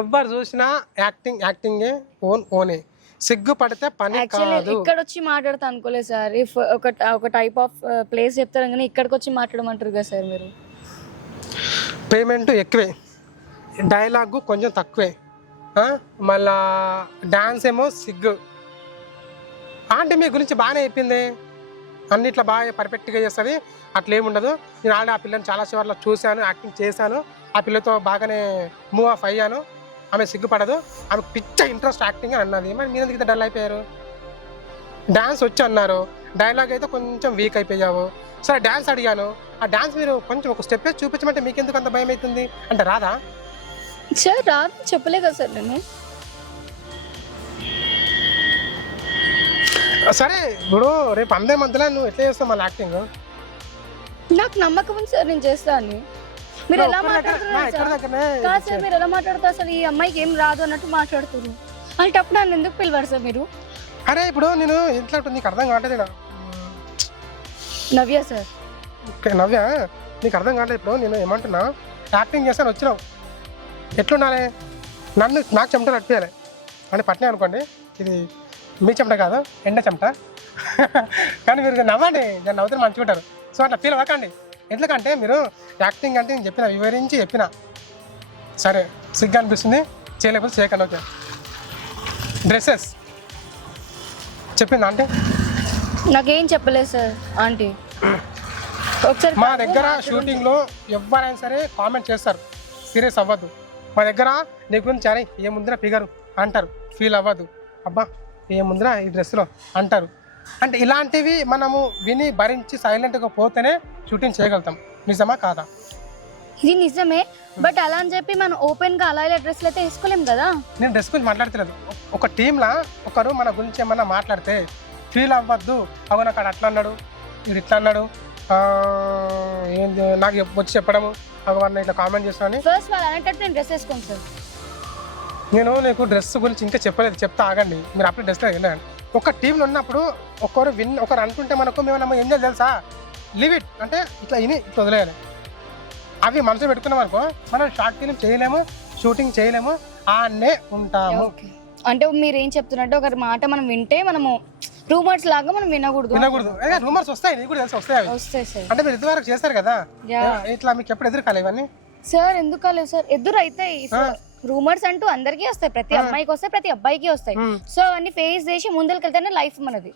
ఎవ్వరు చూసినా యాక్టింగే ఓనే సిగ్గుపడితే పని కాదు. ఇక్కడ వచ్చి మాట్లాడతా అనుకోలేదు సార్. ఇఫ్ ఒక టైప్ ఆఫ్ ప్లేస్ చెప్తారు కానీ ఇక్కడికి వచ్చి మాట్లాడమంటారు కదా సార్ మీరు. పేమెంట్ ఎక్కువే, డైలాగు కొంచెం తక్కువే, మళ్ళా డాన్స్ ఏమో సిగ్గు. ఆంటీ మీ గురించి బాగానే చెప్పింది, అన్నిట్లో బాగా పర్ఫెక్ట్గా చేస్తుంది, అట్లేముండదు. నేను ఆల్రెడీ ఆ పిల్లని చాలా చివర్లో చూశాను, యాక్టింగ్ చేశాను, ఆ పిల్లతో బాగానే మూవ్ ఆఫ్ అయ్యాను, ఆమె సిగ్గుపడదు, ఆమె పిచ్చ ఇంట్రెస్ట్ యాక్టింగ్ అని అన్నది. మరి మీరు ఎందుకు డల్ అయిపోయారు? డ్యాన్స్ వచ్చి అన్నారు, డైలాగ్ అయితే కొంచెం వీక్ అయిపోయావు. సరే డ్యాన్స్ అడిగాను, ఆ డ్యాన్స్ మీరు కొంచెం ఒక స్టెప్ వేసి చూపించమంటే మీకు ఎందుకు అంత భయం అవుతుంది అంటే రాదా? సార్ రాదు చెప్పలే కదా సార్ నేను. సరే ఇప్పుడు రేపు 100 మందిలో నువ్వు ఎట్లా చేస్తావు మళ్ళీ యాక్టింగ్? నాకు నమ్మకం ఉంది సార్ నేను చేస్తా అని. మీరు ఎలా మాట్లాడుతున్నారు సార్? మీరు ఎలా మాట్లాడుతారు అసలు? ఈ అమ్మాయికి ఏం రాదు అన్నట్టు మాట్లాడుతున్నారు. అలాంటప్పుడు నన్ను ఎందుకు పిలవారు సార్ మీరు? అరే ఇప్పుడు నేను ఇంట్లో నీకు అర్థం కావట్లేదు. నవ్య సార్. ఓకే నవ్య, నీకు అర్థం కావట్లేదు. ఇప్పుడు నేను ఏమంటున్నా, యాక్టింగ్ చేస్తాను వచ్చినావు, ఎట్లుండాలి? నాకు చెమటలు పట్టియాలి అంటే పట్టినాయి అనుకోండి, ఇది మీ చెమట కాదు ఎండ చెమట. కానీ మీరు నవ్వండి, దాన్ని నవ్వుతారు మంచుకుంటారు. సో అట్లా ఫీల్ అవ్వకండి. ఎందుకంటే మీరు యాక్టింగ్ అంటే నేను చెప్పిన, వివరించి చెప్పిన. సరే సిగ్గు అనిపిస్తుంది, చేయలేకపోతే చేయకండి. ఓకే డ్రెస్సెస్ చెప్పింది ఆంటీ? నాకేం చెప్పలేదు సార్ ఆంటీ. ఒకసారి మా దగ్గర షూటింగ్లో ఎవరైనా సరే కామెంట్ చేస్తారు, సీరియస్ అవ్వద్దు. మా దగ్గర నీ గురించి అరే ఏముందిరా ఫిగరు అంటారు, ఫీల్ అవ్వద్దు. అబ్బా ఏముందిరా ఈ డ్రెస్లో అంటారు. అంటే ఇలాంటివి మనము విని భరించి సైలెంట్గా పోతేనే షూటింగ్ చేయగలుగుతాం. నిజమా కాదా? ఇది నిజమే, బట్ అలా అని చెప్పి మనం ఓపెన్గా అలా ఇలా డ్రెస్లు అయితే వేసుకోలేం కదా. నేను డ్రెస్ గురించి మాట్లాడలేదు. ఒక టీంలా ఒకరు మన గురించి ఏమన్నా మాట్లాడితే ఫీల్ అవ్వద్దు. అవును అక్కడ అట్లా అన్నాడు, మీరు ఇట్లా అన్నాడు, ఏంది నాకు వచ్చి చెప్పడము, అగవన్న ఇట్లా కామెంట్ చేస్తాను. ఫస్ట్ వాళ్ళు అనేటట్టు నేను డ్రెస్ వేసుకోండి సార్. నేను నీకు డ్రెస్ గురించి ఇంకా చెప్పలేదు, చెప్తా ఆగండి. మీరు అప్పుడు డ్రెస్ వెళ్ళండి. ఒక టీంలో ఉన్నప్పుడు ఒకరు అంటుంటే మనకు మేము ఏం చేయాలి తెలుసా? లివ్ ఇట్ అంటే ఇట్లా ఇట్లా వదిలేయాలి. అవి మనసులో పెట్టుకున్నాం అనుకో, మనం షార్ట్ ఫిలిం చేయలేము, షూటింగ్ చేయలేము, ఆనే ఉంటాము. అంటే మీరు ఏం చెప్తున్నట్టు ఒకరి మాట మనం వింటే మనము రూమర్స్ లాగా మనం వినకూడదు. రూమర్స్ వస్తాయి, నీకు కూడా తెలుసు వస్తాయి సార్. అంటే మీరు ఇదివరకు చేస్తారు కదా, ఇట్లా మీకు ఎప్పుడు ఎదురు కాలేవు ఇవన్నీ? సార్ ఎందుకు కాలేవు సార్? ఎదురు అయితే రూమర్స్ అంటూ అందరికీ వస్తాయి, ప్రతి అమ్మాయికి వస్తాయి, ప్రతి అబ్బాయికి వస్తాయి. సో అన్ని ఫేస్ చేసి ముందరికి వెళ్తేనే లైఫ్ మనది.